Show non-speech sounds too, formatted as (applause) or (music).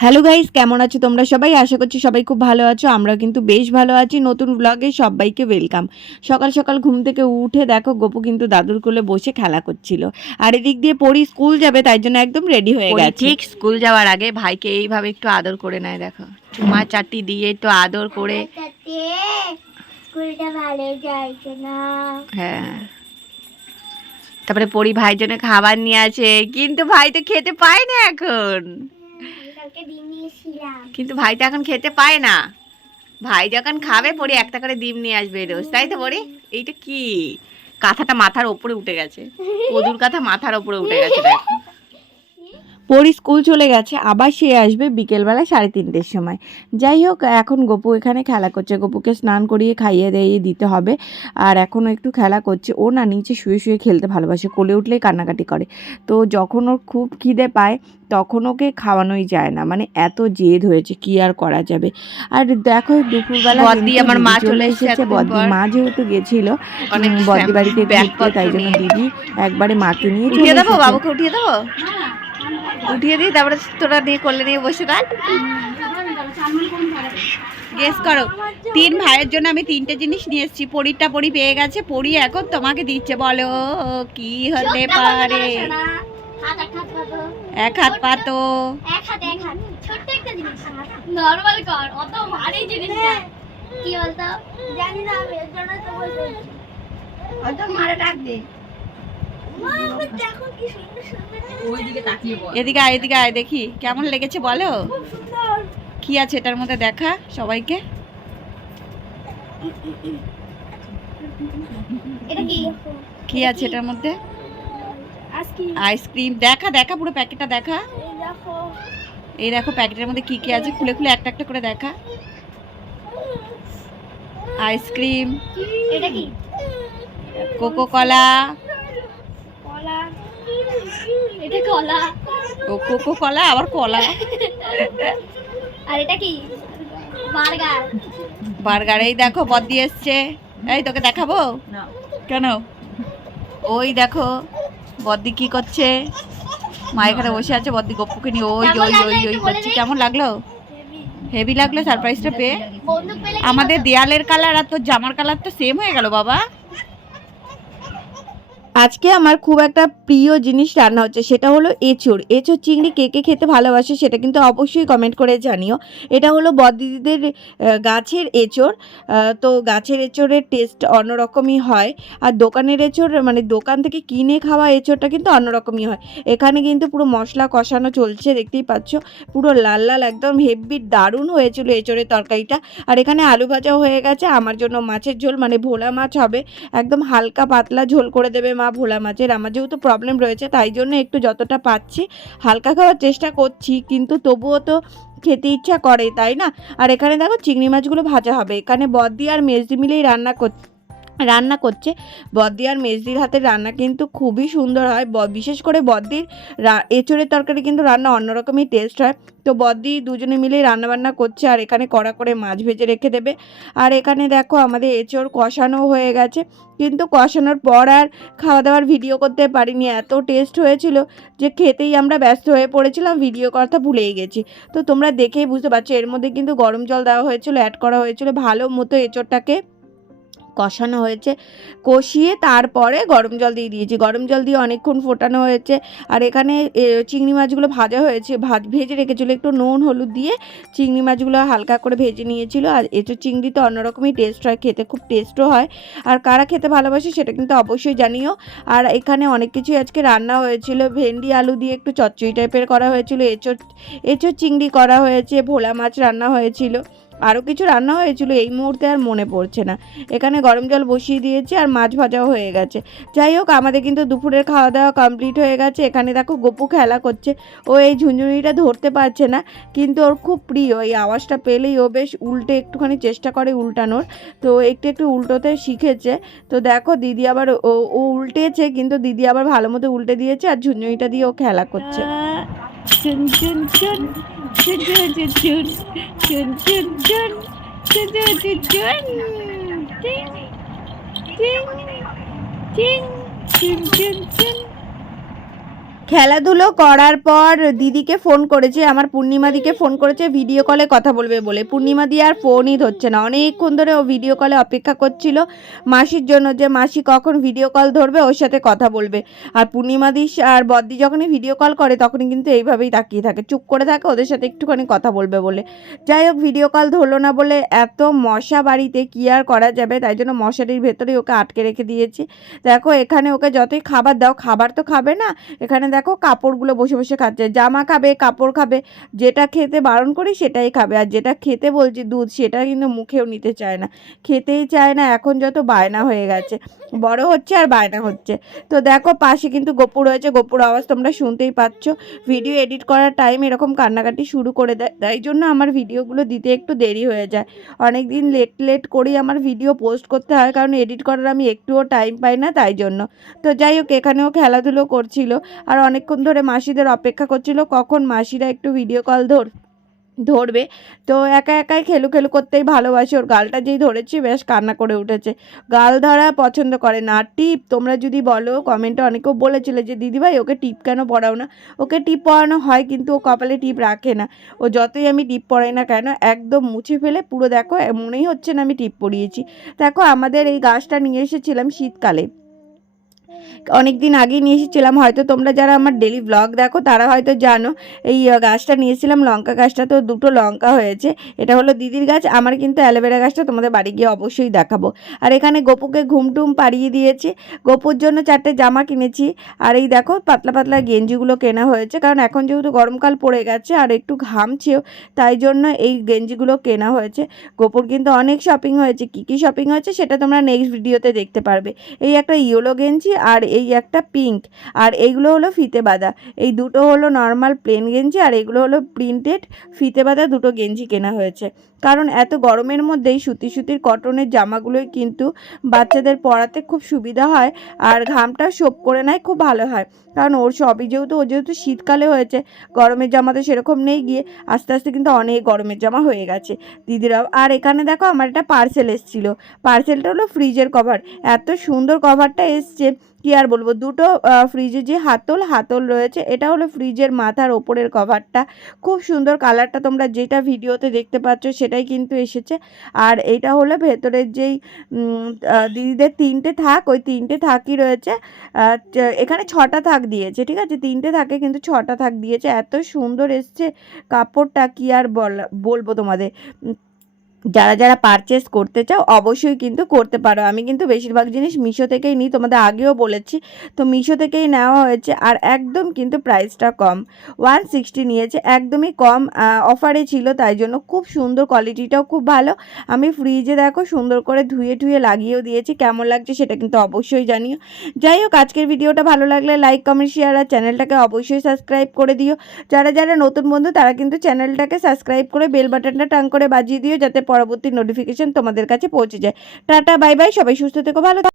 Hello guys কেমন আছো তোমরা সবাই? আশা করছি সবাই খুব ভালো আছো। আমরা কিন্তু বেশ ভালো আছি। নতুন ব্লগে সবাইকে ওয়েলকাম সকাল সকাল ঘুম থেকে উঠে দেখো গোপু কিন্তু দাদুর কোলে বসে খেলা করছিল। আর এদিক দিয়ে পড়ি স্কুল যাবে তাই জন্য একদম রেডি হয়ে গেছে। ঠিক স্কুল যাওয়ার আগে ভাইকে এইভাবে একটু আদর করে নেয় দেখো। চুমা চাটি দিয়ে একটু আদর করে। স্কুলটা ভালো যাইছে না। হ্যাঁ। তারপরে পরি ভাইয়ের জন্য খাবার নিয়ে আসে। কিন্তু ভাই তো খেতে পায় না এখন। কিন্তু ভাই তো এখন খেতে পায় না। ভাই যখন খাবে পরে একটা করে ডিম নিয়ে আসবে রোজ তাই তো পরে? এইটা কি? কাঁথাটা মাথার ওপরে উঠে গেছে। (laughs) কদুর কাঁথা মাথার ওপরে উঠে গেছে দেখো। পরি স্কুল চলে গেছে আবার সে আসবে বিকেলবেলা সাড়ে তিনটের সময়। যাই হোক এখন গপু এখানে খেলা করছে। গপুকে স্নান করিয়ে খাইয়ে দিয়ে দিতে হবে। আর এখনও একটু খেলা করছে। ও না নিচে শুয়ে শুয়ে খেলতে ভালোবাসে কোলে উঠলেই কান্নাকাটি করে। তো যখন ওর খুব খিদে পায় তখন ওকে খাওয়ানোই যায় না। মানে এত জেদ হয়েছে কি আর করা যাবে? আর দেখো দুপুরবেলা কিন্তু আমার মা চলে এসেছে এতক্ষণ মা যেহেতু গেছিল বদ্দি বাড়িতে তাই জন্য দিদি একবারে মাকে নিয়ে উঠিয়ে দেবো বাবুকে উঠিয়ে দেবো? উঠিয়ে দিই তারপরে তোরা নিয়ে কোলে নিয়ে বসে থাক গেস করো তিন ভাইয়ের জন্য আমি তিনটে জিনিস নিয়ে এসেছি। পরিটা পরি পেয়ে গেছে পরি এখন তোমাকে দিচ্ছে। বলো কি হতে পারে? এক হাত পাতো। এক হাত এক হাত। ছোট্ট একটা জিনিস নরমাল কর অত ভারী জিনিস না। কি বলতো? জানি না আমি এর জন্য তো বলছি। অত মারে ডাক দে মা আমি দেখো কি সুন্দর সুন্দর এদিকে আয় এদিকে আয় দেখি। কেমন লেগেছে বলো? কি আছে এটার মধ্যে দেখা সবাইকে? কি? আছে এটার মধ্যে? আইসক্রিম। দেখা দেখা পুরো প্যাকেটটা দেখা। এই দেখো। প্যাকেটের মধ্যে কি কি আছে? খুলে খুলে একটা একটা করে দেখা। আইসক্রিম। কোকো কলা কলা। এটা কলা। ও কোকো কলা আবার কলা। আর এটা কি? বার্গার। বার্গার এই দেখো বদ্দি এসছে। এই তোকে দেখাবো? কেন? ওই দেখো বদ্দি কি করছে? মা এখানে বসে আছে বদ্দি গপ্পুকে নিয়ে। ওই ওই ওই ওই করছে। কেমন লাগল? হেভি লাগল সারপ্রাইজটা পেয়ে। আমাদের দেয়ালের কালার আর তোর জামার কালার তো সেম হয়ে গেল বাবা। আজকে আমার খুব একটা প্রিয় জিনিস রান্না হচ্ছে, সেটা হলো এঁচড়। এঁচড় চিংড়ি কে কে খেতে ভালোবাসে সেটা কিন্তু অবশ্যই কমেন্ট করে জানিও। এটা হলো বদিদিদের গাছের এঁচড়। তো গাছের এঁচড়ের টেস্ট অন্যরকমই হয়। আর দোকানের এঁচড় মানে দোকান থেকে কিনে খাওয়া এঁচড়টা কিন্তু অন্যরকমই হয়। এখানে কিন্তু পুরো মশলা কষানো চলছে, দেখতেই পাচ্ছ। পুরো লাল লাল, একদম হেভি দারুণ হয়েছিল এঁচড়ের তরকারিটা। আর এখানে আলু ভাজাও হয়ে গেছে, আমার জন্য মাছের ঝোল মানে ভোলা মাছ হবে। একদম হালকা পাতলা ঝোল করে দেবে মা ভোলা মাছের আমার যেহেতু প্রবলেম রয়েছে, তাই জন্য একটু যতটা পাচ্ছি, হালকা খাওয়ার চেষ্টা করছি, কিন্তু তবুও তো খেতে ইচ্ছা করে, তাই না? আর এখানে দেখো চিংড়ি মাছগুলো ভাজা হবে। এখানে বদ্দি আর মেজদি মিলেই রান্না কর রান্না করছে। বদ্দি আর মেজদির হাতের রান্না কিন্তু খুবই সুন্দর হয়। ব- বিশেষ করে বদ্দির এঁচড়ের তরকারি কিন্তু রান্না অন্যরকমই টেস্ট হয়। তো বদ্দি দুজনে মিলেই রান্না বান্না করছে আর এখানে কড়া করে মাছ ভেজে রেখে দেবে। আর এখানে দেখো আমাদের এঁচড় কষানো হয়ে গেছে। কিন্তু কষানোর পর আর খাওয়া দাওয়ার ভিডিও করতে পারিনি। এত টেস্ট হয়েছিল যে খেতেই আমরা ব্যস্ত হয়ে পড়েছিলাম। ভিডিও কথা ভুলেই গেছি। তো তোমরা দেখেই বুঝতে পারছ, এর মধ্যে কিন্তু গরম জল দেওয়া হয়েছিল অ্যাড করা হয়েছিল। ভালো মতো এঁচড়টাকে কষানো হয়েছে। কষিয়ে তারপরে গরম জল দিয়ে দিয়েছি। গরম জল দিয়ে অনেকক্ষণ ফোটানো হয়েছে। আর এখানে চিংড়ি মাছগুলো ভাজা হয়েছে, ভাজ, ভেজে রেখেছিলো। একটু নুন, হলুদ দিয়ে চিংড়ি মাছগুলো হালকা করে ভেজে নিয়েছিল। আর এঁচো চিংড়ি তো অন্যরকমই টেস্ট হয়, খেতে খুব টেস্টও হয়। আর কারা খেতে ভালোবাসে সেটা কিন্তু অবশ্যই জানিও। আর এখানে অনেক কিছুই আজকে রান্না হয়েছিল। ভেন্ডি, আলু দিয়ে একটু চচ্চড়ি টাইপের করা হয়েছিল। এঁচো এঁচো চিংড়ি করা হয়েছে, ভোলা মাছ রান্না হয়েছিল। আরও কিছু রান্না হয়েছিল, এই মুহূর্তে আর মনে পড়ছে না। এখানে গরম জল বসিয়ে দিয়েছি আর মাছ ভাজাও হয়ে গেছে। যাই হোক, আমাদের কিন্তু দুপুরের খাওয়া দাওয়া কমপ্লিট হয়ে গেছে। এখানে দেখো গপু খেলা করছে। ও এই ঝুনঝুনিটা ধরতে পারছে না, কিন্তু ওর খুব প্রিয়। এই আওয়াজটা পেলেই ও বেশ উল্টে একটুখানি চেষ্টা করে উল্টানোর। তো একটু একটু উল্টোতে শিখেছে। তো দেখো, দিদি আবার ও ও উল্টেছে, কিন্তু দিদি আবার ভালো মতো উল্টে দিয়েছে আর ঝুনঝুনিটা দিয়ে ও খেলা করছে। চুন চুন। চুন চুন চুন চুন চুন চুন চুন চুন চুন চুন চুন টিং টিং টিং চুন চুন চুন খেলাধুলো করার পর দিদিকে ফোন করেছে, আমার পূর্ণিমাদিকে ফোন করেছে ভিডিও কলে কথা বলবে বলে। পূর্ণিমাদি আর ফোনই ধরছে না। অনেকক্ষণ ধরে ও ভিডিও কলে অপেক্ষা করছিল মাসির জন্য যে, মাসি কখন ভিডিও কল ধরবে, ওর সাথে কথা বলবে। আর পূর্ণিমাদি আর বদ্দি যখনই ভিডিও কল করে, তখনই কিন্তু এইভাবেই তাকিয়ে থাকে। চুপ করে থাকে, ওদের সাথে একটুখানি কথা বলবে বলে। যাই হোক ভিডিও কল ধরলো না বলে এত মশা বাড়িতে কি আর করা যাবে? তাই জন্য মশারির ভেতরেই ওকে আটকে রেখে দিয়েছি। দেখো, এখানে ওকে যতই খাবার দাও, খাবার তো খাবে না। এখানে দেখো কাপড়গুলো বসে বসে খাচ্ছে, জামা খাবে, কাপড় খাবে, যেটা খেতে বারণ করি সেটাই খাবে, আর যেটা খেতে বলছি দুধ সেটা কিন্তু মুখেও নিতে চায় না, খেতেই চায় না, এখন যত বায়না হয়ে গেছে, বড় হচ্ছে আর বায়না হচ্ছে। তো দেখো পাশে কিন্তু গোপুর রয়েছে, গোপুর আওয়াজ তোমরা শুনতেই পাচ্ছ, ভিডিও এডিট করার টাইম এরকম কান্নাকাটি শুরু করে দেয়, তাই জন্য আমার ভিডিওগুলো দিতে একটু দেরি হয়ে যায়। অনেক দিন লেট লেট করেই আমার ভিডিও পোস্ট করতে হয়, কারণ এডিট করার আমি একটুও টাইম পাই না, তাই জন্য। তো যাই হোক, এখানেও খেলাধুলো করছিল, আর অনেকক্ষণ ধরে মাসিদের অপেক্ষা করছিল, কখন মাসিরা একটু ভিডিও কল ধর, ধরবে। তো একা একাই খেলু খেলু করতেই ভালোবাসে ওর গালটা যেই ধরেছি, বেশ কান্না করে উঠেছে। গাল ধরা পছন্দ করে না। টিপ, তোমরা যদি বলো কমেন্টে অনেকেও বলেছিলে যে, দিদিভাই, ওকে টিপ কেন পড়াও না? ওকে টিপ পড়ানো হয় কিন্তু ও কপালে টিপ রাখে না। ও যতই আমি টিপ পড়াই না কেন, একদম মুছে ফেলে পুরো দেখো মনেই হচ্ছে না আমি টিপ পড়িয়েছি। দেখো, আমাদের এই গাছটা নিয়ে এসেছিলাম শীতকালে। অনেক দিন আগেই নিয়ে এসেছিলাম। হয়তো তোমরা যারা আমার ডেলি ব্লগ দেখো, তারা হয়তো জানো, এই গাছটা নিয়েছিলাম লঙ্কা গাছটা তো দুটো লঙ্কা হয়েছে। এটা হলো দিদির গাছ। আমার কিন্তু অ্যালোভেরা গাছটা তোমাদের বাড়ি গিয়ে অবশ্যই দেখাবো। আর এখানে গোপুকে ঘুমটুম পাড়িয়ে দিয়েছি। গোপুর জন্য চারটে জামা কিনেছি। আর এই দেখো, পাতলা পাতলা গেঞ্জিগুলো কেনা হয়েছে। কারণ এখন যেহেতু গরমকাল পড়ে গেছে আর একটু ঘামছেও, তাই জন্য এই গেঞ্জিগুলো কেনা হয়েছে। গোপুর কিন্তু অনেক শপিং হয়েছে। কী কী শপিং হয়েছে সেটা তোমরা নেক্সট ভিডিওতে দেখতে পারবে। এই একটা ইয়েলো গেঞ্জি আর এই একটা পিঙ্ক আর এইগুলো হলো ফিতে বাঁধা। এই দুটো হলো নর্মাল প্লেন গেঞ্জি আর এগুলো হলো প্রিন্টেড ফিতে বাঁধা দুটো গেঞ্জি কেনা হয়েছে। কারণ এত গরমের মধ্যেই সুতি সুতির কটনের জামাগুলোই কিন্তু বাচ্চাদের পরাতে খুব সুবিধা হয় আর ঘামটা শোপ করে নেয় খুব ভালো হয়। কারণ ওর সবই যেহেতু, ও যেহেতু শীতকালে হয়েছে, গরমের জামা তো সেরকম নেই গিয়ে আস্তে আস্তে কিন্তু অনেক গরমের জামা হয়ে গেছে। দিদিরা আর এখানে দেখো আমার একটা পার্সেল এসেছিল। পার্সেলটা হলো ফ্রিজের কভার এত সুন্দর কভারটা এসছে। কি আর বলব? দুটো ফ্রিজে যে হাতল হাতল রয়েছে, এটা হলো ফ্রিজের মাথার ওপরের কভারটা খুব সুন্দর কালারটা তোমরা যেটা ভিডিওতে দেখতে পাচ্ছ সেটাই কিন্তু এসেছে। আর এইটা হলো ভেতরের যেই দিদিদের তিনটে থাক, ওই তিনটে থাকই রয়েছে। এখানে ছটা থাক দিয়েছে, ঠিক আছে? তিনটে থাকে কিন্তু ছটা থাক দিয়েছে। এত সুন্দর এসছে কাপড়টা কি আর বল- বলব তোমাদের? যারা যারা পারচেস করতে চাও, অবশ্যই কিন্তু করতে পারো। আমি কিন্তু বেশিরভাগ জিনিস মিশো থেকেই নিই, তোমাদের আগেও বলেছি। তো মিশো থেকেই নেওয়া হয়েছে আর একদম কিন্তু প্রাইসটা কম। ওয়ান সিক্সটি নিয়েছে, একদমই কম অফারে ছিল, তাই জন্য খুব সুন্দর কোয়ালিটিটাও খুব ভালো। আমি ফ্রিজে দেখো সুন্দর করে ধুয়ে ধুয়ে লাগিয়েও দিয়েছি, কেমন লাগছে সেটা কিন্তু অবশ্যই জানিও। যাই হোক, আজকের ভিডিওটা ভালো লাগলে লাইক কমেন্ট শেয়ার আর চ্যানেলটাকে অবশ্যই সাবস্ক্রাইব করে দিও। যারা যারা নতুন বন্ধু, তারা কিন্তু চ্যানেলটাকে সাবস্ক্রাইব করে বেল বাটনটা টাং করে বাজিয়ে দিও, যাতে পরবর্তী নোটিফিকেশন তোমাদের কাছে পৌঁছে যায় টাটা বাই বাই সবাই সুস্থ থেকো ভালো।